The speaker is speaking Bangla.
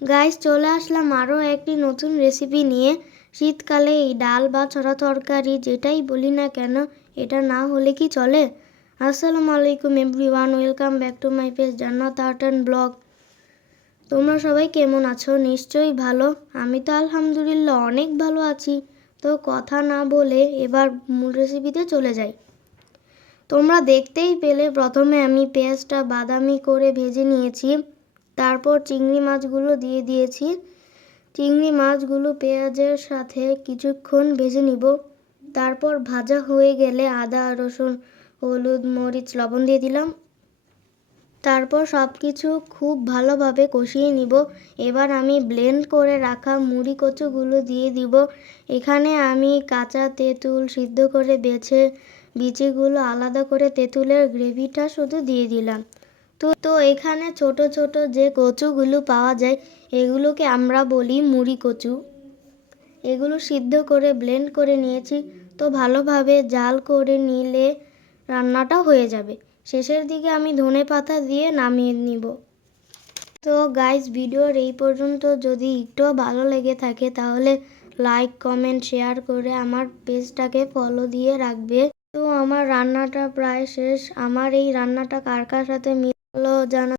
গাইস, চলে আসলাম আরও একটি নতুন রেসিপি নিয়ে। শীতকালে এই ডাল বা ছড়া তরকারি যেটাই বলি না কেন, এটা না হলে কি চলে? আসসালামু আলাইকুম everyone, welcome back to my page জান্নাত আর্ট অ্যান্ড ব্লগ। তোমরা সবাই কেমন আছো? নিশ্চয়ই ভালো। আমি তো আলহামদুলিল্লাহ অনেক ভালো আছি। তো কথা না বলে এবার মূল রেসিপিতে চলে যাই। তোমরা দেখতেই পেলে প্রথমে আমি পেঁয়াজটা বাদামি করে ভেজে নিয়েছি। তারপর চিংড়ি মাছগুলো দিয়ে দিয়েছি। চিংড়ি মাছগুলো পেঁয়াজের সাথে কিছুক্ষণ ভেজে নিব। তারপর ভাজা হয়ে গেলে আদা রসুন হলুদ মরিচ লবণ দিয়ে দিলাম। তারপর সব কিছু খুব ভালোভাবে কষিয়ে নিব। এবার আমি ব্লেন্ড করে রাখা মুড়ি কচুগুলো দিয়ে দিব। এখানে আমি কাঁচা তেঁতুল সিদ্ধ করে বেছে বিচিগুলো আলাদা করে তেঁতুলের গ্রেভিটা শুধু দিয়ে দিলাম। তো এখানে ছোট ছোট যে কচুগুলো পাওয়া যায় এগুলোকে আমরা বলি মুড়ি কচু। এগুলো সিদ্ধ করে ব্লেন্ড করে নিয়েছি। তো ভালোভাবে জাল করে নিলে রান্নাটা হয়ে যাবে। শেষের দিকে আমি ধনেপাতা দিয়ে নামিয়ে নিব। তো গাইস, ভিডিওর এই পর্যন্ত যদি একটু ভালো লেগে থাকে তাহলে লাইক কমেন্ট শেয়ার করে আমার পেজটাকে ফলো দিয়ে রাখবে। তো আমার রান্নাটা প্রায় শেষ। আমার এই রান্নাটা কার কার সাথে মিললো জানা